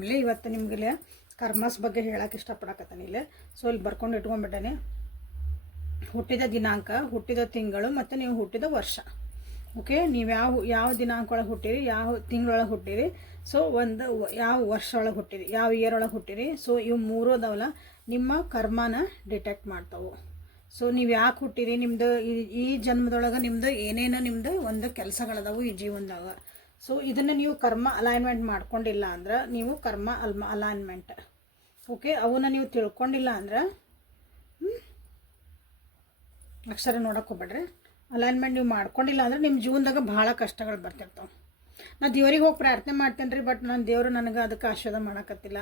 ಇಲ್ಲಿ ಇವತ್ತು ನಿಮ್ಗೆ ಕರ್ಮಸ್ ಬಗ್ಗೆ ಹೇಳಕ್ಕೆ ಇಷ್ಟಪಡಕತ್ತಾನೆ ಇಲ್ಲಿ. ಸೊ ಇಲ್ಲಿ ಬರ್ಕೊಂಡು ಇಟ್ಕೊಂಡ್ಬಿಟ್ಟೇನೆ. ಹುಟ್ಟಿದ ದಿನಾಂಕ, ಹುಟ್ಟಿದ ತಿಂಗಳು ಮತ್ತು ನೀವು ಹುಟ್ಟಿದ ವರ್ಷ. ಓಕೆ, ನೀವು ಯಾವ ದಿನಾಂಕ ಒಳಗೆ ಹುಟ್ಟಿರಿ, ಯಾವ ತಿಂಗಳೊಳಗೆ ಹುಟ್ಟಿರಿ, ಸೊ ಒಂದು ಯಾವ ವರ್ಷ ಒಳಗೆ ಹುಟ್ಟಿರಿ, ಯಾವ ಇಯರ್ ಒಳಗೆ ಹುಟ್ಟಿರಿ. ಸೊ ಇವು ಮೂರು ಅದಾವಲ್ಲ ನಿಮ್ಮ ಕರ್ಮನ ಡಿಟೆಕ್ಟ್ ಮಾಡ್ತಾವೆ. ಸೊ ನೀವು ಯಾಕೆ ಹುಟ್ಟಿರಿ, ನಿಮ್ಮದು ಈ ಜನ್ಮದೊಳಗೆ ನಿಮ್ಮದು ಏನೇನು ನಿಮ್ಮದು ಒಂದು ಕೆಲಸಗಳದಾವು ಈ ಜೀವನದಾಗ. ಸೊ ಇದನ್ನು ನೀವು ಕರ್ಮ ಅಲೈನ್ಮೆಂಟ್ ಮಾಡ್ಕೊಂಡಿಲ್ಲ ಅಂದ್ರೆ ನೀವು ಕರ್ಮ ಅಲೈನ್ಮೆಂಟ್ ಓಕೆ ಅವನ್ನ ನೀವು ತಿಳ್ಕೊಂಡಿಲ್ಲ ಅಂದ್ರೆ ಅಕ್ಷರ ನೋಡಕ್ಕೆ ಹೋಗ್ಬೇಡ್ರಿ. ಅಲೈನ್ಮೆಂಟ್ ನೀವು ಮಾಡ್ಕೊಂಡಿಲ್ಲ ಅಂದ್ರೆ ನಿಮ್ಮ ಜೀವನದಾಗ ಭಾಳ ಕಷ್ಟಗಳು ಬರ್ತಿರ್ತಾವೆ. ನಾನು ದೇವ್ರಿಗೆ ಹೋಗಿ ಪ್ರಾರ್ಥನೆ ಮಾಡ್ತೇನೆ ರೀ, ಬಟ್ ನಾನು ದೇವರು ನನಗೆ ಅದಕ್ಕೆ ಆಶೀರ್ವಾದ ಮಾಡೋಕತ್ತಿಲ್ಲ.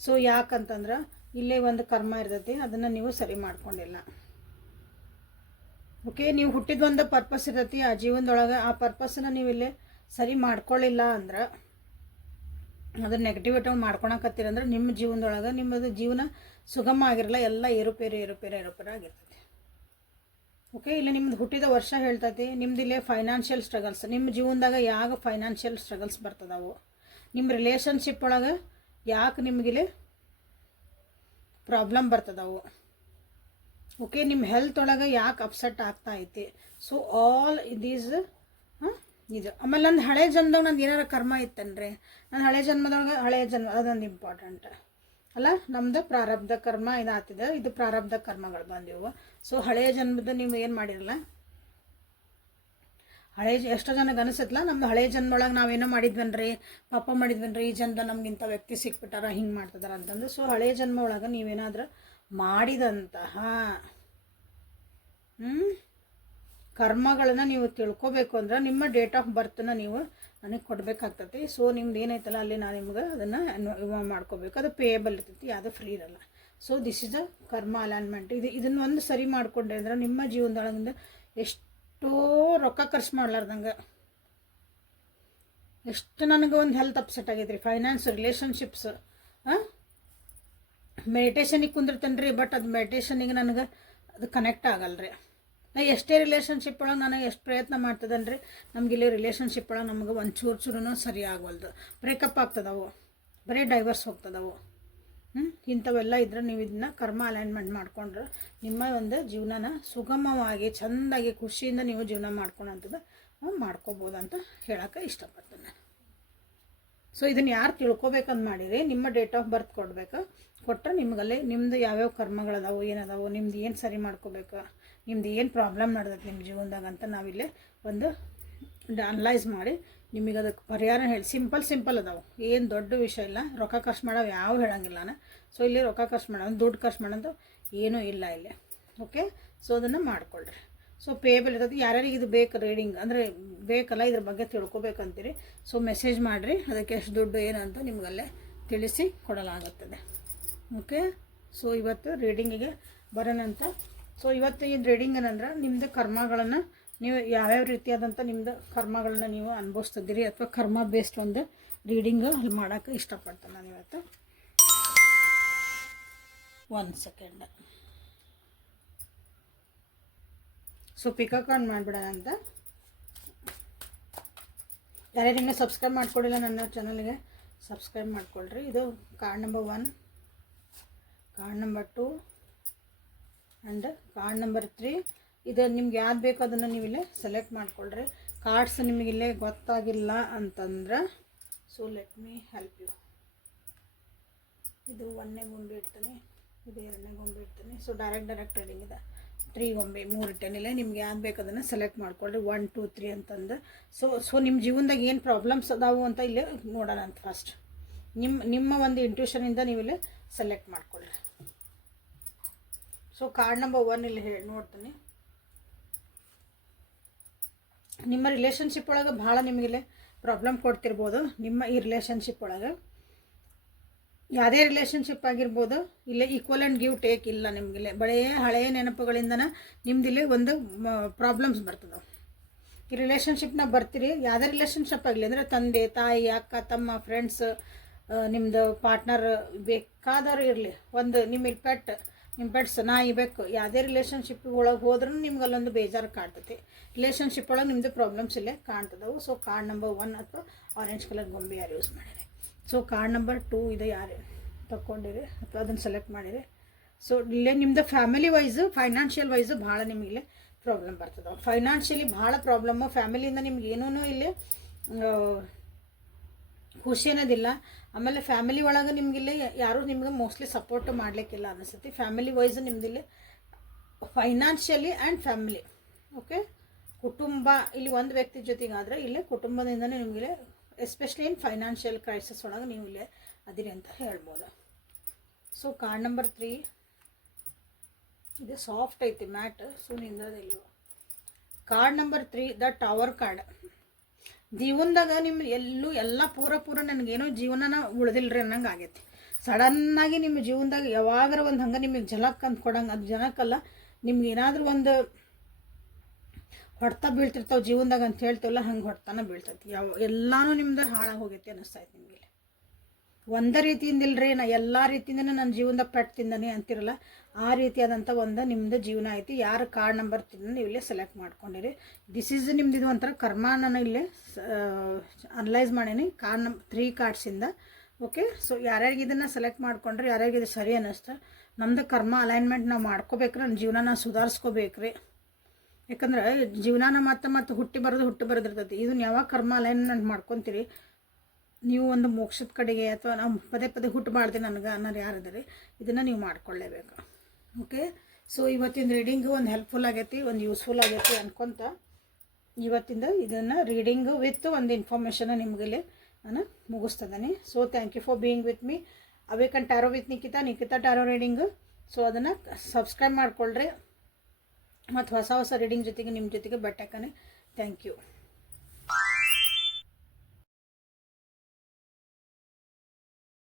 ಸೊ ಯಾಕಂತಂದ್ರೆ ಇಲ್ಲೇ ಒಂದು ಕರ್ಮ ಇರ್ತೈತಿ, ಅದನ್ನು ನೀವು ಸರಿ ಮಾಡ್ಕೊಂಡಿಲ್ಲ. ಓಕೆ, ನೀವು ಹುಟ್ಟಿದ ಒಂದು ಪರ್ಪಸ್ ಇರ್ತೈತಿ ಆ ಜೀವನದೊಳಗೆ, ಆ ಪರ್ಪಸ್ಸನ್ನು ನೀವು ಇಲ್ಲೇ ಸರಿ ಮಾಡ್ಕೊಳ್ಳಿಲ್ಲ ಅಂದ್ರೆ ಅದನ್ನ ನೆಗೆಟಿವಿಟಿ ಮಾಡ್ಕೊಳಕತ್ತೀರಂದ್ರೆ ನಿಮ್ಮ ಜೀವನದೊಳಗೆ ನಿಮ್ಮದು ಜೀವನ ಸುಗಮ ಆಗಿರಲ್ಲ, ಎಲ್ಲ ಏರುಪೇರು ಆಗಿರ್ತೈತಿ. ಓಕೆ, ಇಲ್ಲಿ ನಿಮ್ದು ಹುಟ್ಟಿದ ವರ್ಷ ಹೇಳ್ತೈತಿ. ನಿಮ್ದು ಇಲ್ಲೇ ಫೈನಾನ್ಷಿಯಲ್ ಸ್ಟ್ರಗಲ್ಸ್, ನಿಮ್ಮ ಜೀವನದಾಗ ಯಾಕೆ ಫೈನಾನ್ಷಿಯಲ್ ಸ್ಟ್ರಗಲ್ಸ್ ಬರ್ತದವು, ನಿಮ್ಮ ರಿಲೇಷನ್ಶಿಪ್ ಒಳಗೆ ಯಾಕೆ ನಿಮಗಿಲ್ಲಿ ಪ್ರಾಬ್ಲಮ್ ಬರ್ತದವು. ಓಕೆ, ನಿಮ್ಮ ಹೆಲ್ತ್ ಒಳಗೆ ಯಾಕೆ ಅಪ್ಸೆಟ್ ಆಗ್ತಾ ಐತಿ. ಸೊ ಆಲ್ ದೀಸ್ ಇದು. ಆಮೇಲೆ ನನ್ನ ಹಳೆ ಜನ್ಮದಾಗ ನಂದು ಏನಾರ ಕರ್ಮ ಇತ್ತನ್ರಿ, ನನ್ನ ಹಳೆ ಜನ್ಮ ಅದೊಂದು ಇಂಪಾರ್ಟೆಂಟ್ ಅಲ್ಲ. ನಮ್ದು ಪ್ರಾರಬ್ಧ ಕರ್ಮ ಇದಾಗ್ತಿದೆ, ಇದು ಪ್ರಾರಬ್ಧ ಕರ್ಮಗಳು ಬಂದಿವು. ಸೊ ಹಳೆಯ ಜನ್ಮದ ನೀವು ಏನು ಮಾಡಿರಲ್ಲ, ಎಷ್ಟೋ ಜನಕ್ಕೆ ಅನಿಸುತ್ತಲ್ಲ ನಮ್ದು ಹಳೆ ಜನ್ಮ ಒಳಗೆ ನಾವೇನೋ ಮಾಡಿದ್ವನ್ರಿ, ಪಾಪ ಮಾಡಿದ್ವನ್ರಿ, ಈ ಜನ್ಮ ನಮ್ಗಿಂತ ವ್ಯಕ್ತಿ ಸಿಕ್ಬಿಟ್ಟಾರ, ಹಿಂಗೆ ಮಾಡ್ತಿದಾರ ಅಂತಂದು. ಸೊ ಹಳೆಯ ಜನ್ಮ ಒಳಗೆ ನೀವೇನಾದ್ರೂ ಮಾಡಿದಂತಹ ಕರ್ಮಗಳನ್ನ ನೀವು ತಿಳ್ಕೊಬೇಕು ಅಂದ್ರೆ ನಿಮ್ಮ ಡೇಟ್ ಆಫ್ ಬರ್ತನ್ನ ನೀವು ನನಗೆ ಕೊಡಬೇಕಾಗ್ತೈತಿ. ಸೊ ನಿಮ್ದು ಏನೈತಲ್ಲ ಅಲ್ಲಿ ನಾನು ನಿಮ್ಗೆ ಅದನ್ನು ಮಾಡ್ಕೋಬೇಕು. ಅದು ಪೇಯಬಲ್ ಇರ್ತೈತಿ, ಅದು ಫ್ರೀ ಇರಲ್ಲ. ಸೊ ದಿಸ್ ಇಸ್ ಅ ಕರ್ಮ ಅಲೈನ್ಮೆಂಟ್. ಇದನ್ನು ಒಂದು ಸರಿ ಮಾಡಿಕೊಂಡ್ರೆ ಅಂದ್ರೆ ನಿಮ್ಮ ಜೀವನದೊಳಗಿಂದ ಎಷ್ಟೋ ರೊಕ್ಕ ಖರ್ಚು ಮಾಡ್ಲಾರ್ದಂಗೆ, ಎಷ್ಟು ನನಗೆ ಒಂದು ಹೆಲ್ತ್ ಅಪ್ಸೆಟ್ ಆಗೈತೆ ರೀ, ಫೈನಾನ್ಸ್, ರಿಲೇಷನ್ಶಿಪ್ಸ್. ಮೆಡಿಟೇಷನಿಗೆ ಕುಂದಿರ್ತೇನೆ ರೀ, ಬಟ್ ಅದು ಮೆಡಿಟೇಷನಿಗೆ ನನಗೆ ಅದು ಕನೆಕ್ಟ್ ಆಗಲ್ರಿ. ನಾ ಎಷ್ಟೇ ರಿಲೇಷನ್ಶಿಪ್ ಒಳಗೆ ನನಗೆ ಎಷ್ಟು ಪ್ರಯತ್ನ ಮಾಡ್ತದನ್ ರೀ, ನಮಗಿಲ್ಲಿ ರಿಲೇಷನ್ಶಿಪ್ ಒಳಗೆ ನಮಗೆ ಒಂದು ಚೂರು ಸರಿ ಆಗವಲ್ದು. ಬ್ರೇಕಪ್ ಆಗ್ತದವು, ಬರೀ ಡೈವರ್ಸ್ ಹೋಗ್ತದವು. ಇಂಥವೆಲ್ಲ ಇದ್ರೆ ನೀವು ಇದನ್ನ ಕರ್ಮ ಅಲೈನ್ಮೆಂಟ್ ಮಾಡಿಕೊಂಡ್ರೆ ನಿಮ್ಮ ಒಂದು ಜೀವನನ ಸುಗಮವಾಗಿ ಚೆಂದಾಗಿ ಖುಷಿಯಿಂದ ನೀವು ಜೀವನ ಮಾಡ್ಕೊಳಂಥದ್ದು ಮಾಡ್ಕೋಬೋದು ಅಂತ ಹೇಳೋಕ್ಕೆ ಇಷ್ಟಪಡ್ತೇನೆ ನಾನು. ಸೊ ಇದನ್ನು ಯಾರು ತಿಳ್ಕೊಬೇಕಂತ ಮಾಡಿರಿ, ನಿಮ್ಮ ಡೇಟ್ ಆಫ್ ಬರ್ತ್ ಕೊಟ್ಟರೆ ನಿಮಗಲ್ಲೇ ನಿಮ್ಮದು ಯಾವ್ಯಾವ ಕರ್ಮಗಳದಾವು, ಏನದಾವು, ನಿಮ್ದು ಏನು ಸರಿ ಮಾಡ್ಕೋಬೇಕು, ನಿಮ್ದು ಏನು ಪ್ರಾಬ್ಲಮ್ ನಡೆದೈತೆ ನಿಮ್ಮ ಜೀವನದಾಗ ಅಂತ ನಾವಿಲ್ಲೇ ಒಂದು ಅನಲೈಸ್ ಮಾಡಿ ನಿಮಗೆ ಅದಕ್ಕೆ ಪರಿಹಾರ ಹೇಳಿ. ಸಿಂಪಲ್ ಅದಾವೆ, ಏನು ದೊಡ್ಡ ವಿಷಯ ಇಲ್ಲ. ರೊಕ್ಕ ಖರ್ಚು ಮಾಡೋ ಯಾವ ಹೇಳಂಗಿಲ್ಲ ನಾನು. ಸೊ ಇಲ್ಲಿ ರೊಕ್ಕ ಖರ್ಚು ಮಾಡೋದು, ದುಡ್ಡು ಖರ್ಚು ಮಾಡೋದು ಏನೂ ಇಲ್ಲ ಇಲ್ಲಿ. ಓಕೆ, ಸೊ ಅದನ್ನು ಮಾಡಿಕೊಳ್ರಿ. ಸೊ ಪೇಬಲ್ ಇರ್ತದೆ. ಯಾರ್ಯಾರಿಗೆ ಇದು ಬೇಕು ರೀಡಿಂಗ್ ಅಂದರೆ ಬೇಕಲ್ಲ, ಇದ್ರ ಬಗ್ಗೆ ತಿಳ್ಕೊಬೇಕಂತೀರಿ, ಸೊ ಮೆಸೇಜ್ ಮಾಡಿರಿ. ಅದಕ್ಕೆ ಎಷ್ಟು ದುಡ್ಡು ಏನು ಅಂತ ನಿಮಗಲ್ಲೇ ತಿಳಿಸಿ ಕೊಡಲಾಗುತ್ತದೆ. ಓಕೆ, ಸೊ ಇವತ್ತು ರೀಡಿಂಗಿಗೆ ಬರೋಣಂತ. ಸೊ ಇವತ್ತು ಈ ರೀಡಿಂಗ್ ಏನಂದ್ರೆ ನಿಮ್ಮದು ಕರ್ಮಗಳನ್ನು ನೀವು ಯಾವ್ಯಾವ ರೀತಿಯಾದಂಥ ನಿಮ್ಮದು ಕರ್ಮಗಳನ್ನ ನೀವು ಅನುಭವಿಸ್ತಿದ್ದೀರಿ ಅಥವಾ ಕರ್ಮ ಬೇಸ್ಡ್ ಒಂದು ರೀಡಿಂಗ್ ಅಲ್ಲಿ ಮಾಡೋಕ್ಕೆ ಇಷ್ಟಪಡ್ತೇನೆ ನಾನು ಇವತ್ತು. 1 ಸೆಕೆಂಡ್. ಸೊ ಪಿಕಪ್ ಆನ್ ಮಾಡಿಬಿಡೋಣ ಅಂತ. ಯಾರ್ಯಾರು ಇನ್ನೂ ಸಬ್ಸ್ಕ್ರೈಬ್ ಮಾಡ್ಕೊಡಿಲ್ಲ ನನ್ನ ಚಾನಲ್ಗೆ ಸಬ್ಸ್ಕ್ರೈಬ್ ಮಾಡ್ಕೊಳ್ರಿ. ಇದು card number 1, card number 2 and card number 3. ಇದು ನಿಮ್ಗೆ ಯಾವ್ದು ಬೇಕೋ ಅದನ್ನು ನೀವು ಇಲ್ಲೇ ಸೆಲೆಕ್ಟ್ ಮಾಡ್ಕೊಳ್ರಿ. ಕಾರ್ಡ್ಸ್ ನಿಮಗಿಲ್ಲೇ ಗೊತ್ತಾಗಿಲ್ಲ ಅಂತಂದ್ರೆ so let me help you. ಇದು 1ನೇ ಗೊಂಬೆ ಇಡ್ತೀನಿ, ಇದು 2ನೇ ಗೊಂಬೆ ಇಡ್ತೀನಿ. ಸೊ ಡೈರೆಕ್ಟ್ ರೀಡಿಂಗ್ ಇದೆ. 3 ಗೊಂಬೆ 3 ಇಟ್ಟೇನಿಲ್ಲ. ನಿಮ್ಗೆ ಯಾವ್ದು ಬೇಕು ಅದನ್ನು ಸೆಲೆಕ್ಟ್ ಮಾಡ್ಕೊಳ್ರಿ. 1 2 3 ಅಂತಂದು. ಸೊ ನಿಮ್ಮ ಜೀವನದಾಗ ಏನು ಪ್ರಾಬ್ಲಮ್ಸ್ ಅದಾವು ಅಂತ ಇಲ್ಲೇ ನೋಡೋಣ ಅಂತ. ಫಸ್ಟ್ ನಿಮ್ಮ ಒಂದು ಇಂಟ್ಯೂಷನಿಂದ ನೀವು ಇಲ್ಲೇ ಸೆಲೆಕ್ಟ್ ಮಾಡ್ಕೊಳ್ರಿ. ಸೊ ಕಾರ್ಡ್ ನಂಬರ್ 1 ಇಲ್ಲಿ ನೋಡ್ತೀನಿ. ನಿಮ್ಮ ರಿಲೇಷನ್ಶಿಪ್ ಒಳಗೆ ಭಾಳ ನಿಮಗಿಲ್ಲೇ ಪ್ರಾಬ್ಲಮ್ ಕೊಡ್ತಿರ್ಬೋದು. ನಿಮ್ಮ ಈ ರಿಲೇಷನ್ಶಿಪ್ ಒಳಗೆ ಯಾವುದೇ ರಿಲೇಷನ್ಶಿಪ್ ಆಗಿರ್ಬೋದು, ಇಲ್ಲೇ ಈಕ್ವಲ್ ಆ್ಯಂಡ್ ಗಿವ್ ಟೇಕ್ ಇಲ್ಲ. ನಿಮಗಿಲ್ಲೇ ಹಳೆಯ ನೆನಪುಗಳಿಂದನೇ ನಿಮ್ದಿಲ್ಲೇ ಒಂದು ಪ್ರಾಬ್ಲಮ್ಸ್ ಬರ್ತದೆ. ಈ ರಿಲೇಷನ್ಶಿಪ್ನ ಬರ್ತೀರಿ, ಯಾವುದೇ ರಿಲೇಷನ್ಶಿಪ್ ಆಗಲಿ ಅಂದರೆ ತಂದೆ ತಾಯಿ ಅಕ್ಕ ತಮ್ಮ ಫ್ರೆಂಡ್ಸ್, ನಿಮ್ಮದು ಪಾರ್ಟ್ನರ್ ಬೇಕಾದವ್ರು ಇರಲಿ, ಒಂದು ನಿಮ್ಮ ಪೆಟ್ಸ್ ನಾಯಿ ಬೇಕು, ಯಾವುದೇ ರಿಲೇಷನ್ಶಿಪ್ ಒಳಗೆ ಹೋದ್ರೂ ನಿಮ್ಗೆ ಅಲ್ಲೊಂದು ಬೇಜಾರು ಕಾಣ್ತೈತಿ. ರಿಲೇಷನ್ಶಿಪ್ ಒಳಗೆ ನಿಮ್ಮದು ಪ್ರಾಬ್ಲಮ್ಸ್ ಇಲ್ಲೇ ಕಾಣ್ತದವು. ಸೊ ಕಾರ್ಡ್ ನಂಬರ್ 1 ಅಥವಾ ಆರೆಂಜ್ ಕಲರ್ ಗೊಂಬೆ ಯಾರು ಯೂಸ್ ಮಾಡಿರಿ. ಸೊ ಕಾರ್ಡ್ ನಂಬರ್ 2 ಇದೆ, ಯಾರು ತಗೊಂಡಿರಿ ಅಥವಾ ಅದನ್ನು ಸೆಲೆಕ್ಟ್ ಮಾಡಿರಿ. ಸೊ ಇಲ್ಲೇ ನಿಮ್ಮದು ಫ್ಯಾಮಿಲಿ ವೈಸು ಫೈನಾನ್ಷಿಯಲ್ ವೈಸು ಭಾಳ ನಿಮಗಿಲ್ಲೇ ಪ್ರಾಬ್ಲಮ್ ಬರ್ತದೆ. ಫೈನಾನ್ಷಿಯಲಿ ಭಾಳ ಪ್ರಾಬ್ಲಮ್ಮು, ಫ್ಯಾಮಿಲಿಯಿಂದ ನಿಮ್ಗೆ ಏನೂ ಇಲ್ಲಿ ಖುಷಿ ಅನ್ನೋದಿಲ್ಲ. ಆಮೇಲೆ ಫ್ಯಾಮಿಲಿ ಒಳಗೆ ನಿಮಗಿಲ್ಲಿ ಯಾರೂ ನಿಮ್ಗೆ ಮೋಸ್ಟ್ಲಿ ಸಪೋರ್ಟ್ ಮಾಡಲಿಕ್ಕಿಲ್ಲ ಅನಿಸುತ್ತೆ. ಫ್ಯಾಮಿಲಿ ವೈಸ್ ನಿಮ್ದಿಲ್ಲಿ ಫೈನಾನ್ಷಿಯಲಿ ಆ್ಯಂಡ್ ಫ್ಯಾಮಿಲಿ, ಓಕೆ, ಕುಟುಂಬ ಇಲ್ಲಿ ಒಂದು ವ್ಯಕ್ತಿ ಜೊತೆಗಾದರೆ ಇಲ್ಲೇ ಕುಟುಂಬದಿಂದನೇ ನಿಮಗಿಲ್ಲಿ ಎಸ್ಪೆಷಲಿ ಇನ್ ಫೈನಾನ್ಷಿಯಲ್ ಕ್ರೈಸಿಸ್ ಒಳಗೆ ನೀವು ಇಲ್ಲೇ ಅದಿರಿ ಅಂತ ಹೇಳ್ಬೋದು. ಸೊ ಕಾರ್ಡ್ ನಂಬರ್ 3 ಇದು ಸಾಫ್ಟ್ ಐತಿ ಮ್ಯಾಟ್, ಸೊ ನಿಂದ್ರದಿಲ್ಲ. Card number 3 the tower card. ಜೀವನದಾಗ ನಿಮ್ಮ ಎಲ್ಲ ಪೂರ ನನಗೇನೋ ಜೀವನನ ಉಳಿದಿಲ್ರಿ ಅನ್ನಂಗೆ ಆಗೈತಿ. ಸಡನ್ನಾಗಿ ನಿಮ್ಮ ಜೀವನದಾಗ ಯಾವಾಗಾರ ಒಂದು ಹಂಗೆ ನಿಮಗೆ ಝಲಕ್ ಅಂತ ಕೊಡಂಗೆ, ಅದು ಜನಕ್ಕಲ್ಲ, ನಿಮ್ಗೆ ಏನಾದರೂ ಒಂದು ಹೊಡ್ತಾ ಬೀಳ್ತಿರ್ತಾವೆ ಜೀವನದಾಗ ಅಂತ ಹೇಳ್ತೀವಲ್ಲ, ಹಂಗೆ ಹೊಡ್ತಾನೆ ಬೀಳ್ತೈತಿ. ಎಲ್ಲನೂ ನಿಮ್ದು ಹಾಳಾಗಿ ಹೋಗೈತಿ ಅನ್ನಿಸ್ತೈತಿ ನಿಮಗೆ. ಒಂದೇ ರೀತಿಯಿಂದ ಇಲ್ರಿ, ನಾ ಎಲ್ಲ ರೀತಿಯಿಂದನೇ ನನ್ನ ಜೀವನದಾಗ ಪೆಟ್ಟು ತಿಂದಾನೆ ಅಂತಿರಲ್ಲ, ಆ ರೀತಿಯಾದಂಥ ಒಂದು ನಿಮ್ಮದು ಜೀವನ ಐತಿ. ಯಾರು ಕಾರ್ಡ್ ನಂಬರ್ ನೀವು ಇಲ್ಲೇ ಸೆಲೆಕ್ಟ್ ಮಾಡ್ಕೊಂಡಿರಿ. ದಿಸ್ ಈಸ್ ನಿಮ್ದು ಇದು ಒಂಥರ ಕರ್ಮ ನಾನು ಇಲ್ಲೇ ಅನಲೈಸ್ ಮಾಡೀನಿ ಕಾರ್ಡ್ 3 ಕಾರ್ಡ್ಸಿಂದ. ಓಕೆ, ಸೊ ಯಾರ್ಯಾರಿಗೆ ಇದನ್ನು ಸೆಲೆಕ್ಟ್ ಮಾಡ್ಕೊಂಡ್ರೆ ಯಾರ್ಯಾರಿಗೆ ಇದು ಸರಿ ಅನ್ನಿಸ್ತಾ, ನಮ್ಮದು ಕರ್ಮ ಅಲೈನ್ಮೆಂಟ್ ನಾವು ಮಾಡ್ಕೋಬೇಕ್ರಿ, ನಮ್ಮ ಜೀವನ ಸುಧಾರಿಸ್ಕೋಬೇಕ್ರಿ. ಯಾಕಂದ್ರೆ ಜೀವನಾನ ಮತ್ತೆ ಹುಟ್ಟಿ ಬರೋದಿರ್ತೈತಿ. ಇದನ್ನ ಯಾವಾಗ ಕರ್ಮ ಅಲೈನ್ಮೆಂಟ್ ಮಾಡ್ಕೊತೀರಿ ನೀವು ಒಂದು ಮೋಕ್ಷದ ಕಡೆಗೆ, ಅಥವಾ ನಾವು ಪದೇ ಹುಟ್ಟಬಾರ್ದು ನನಗೆ ಅನ್ನೋರು ಯಾರಿದ್ದಾರೆ, ಇದನ್ನು ನೀವು ಮಾಡ್ಕೊಳ್ಳೇಬೇಕು. ಓಕೆ, ಸೊ ಇವತ್ತಿನ ರೀಡಿಂಗು ಒಂದು ಹೆಲ್ಪ್ಫುಲ್ ಆಗೈತಿ, ಒಂದು ಯೂಸ್ಫುಲ್ ಆಗೈತಿ ಅನ್ಕೊತ ಇವತ್ತಿಂದ ಇದನ್ನು ರೀಡಿಂಗು ವಿತ್ ಒಂದು ಇನ್ಫಾರ್ಮೇಷನ್ ನಿಮಗಲ್ಲಿ ನಾನು ಮುಗಿಸ್ತದೀನಿ. So thank you for being with me. Awaken tarot with Nikhita tarot reading. So ಅದನ್ನು ಸಬ್ಸ್ಕ್ರೈಬ್ ಮಾಡ್ಕೊಳ್ರಿ, ಮತ್ತು ಹೊಸ ರೀಡಿಂಗ್ ಜೊತೆಗೆ ನಿಮ್ಮ ಜೊತೆಗೆ ಬೆಟ್ಟಾಕನೆ. Thank you.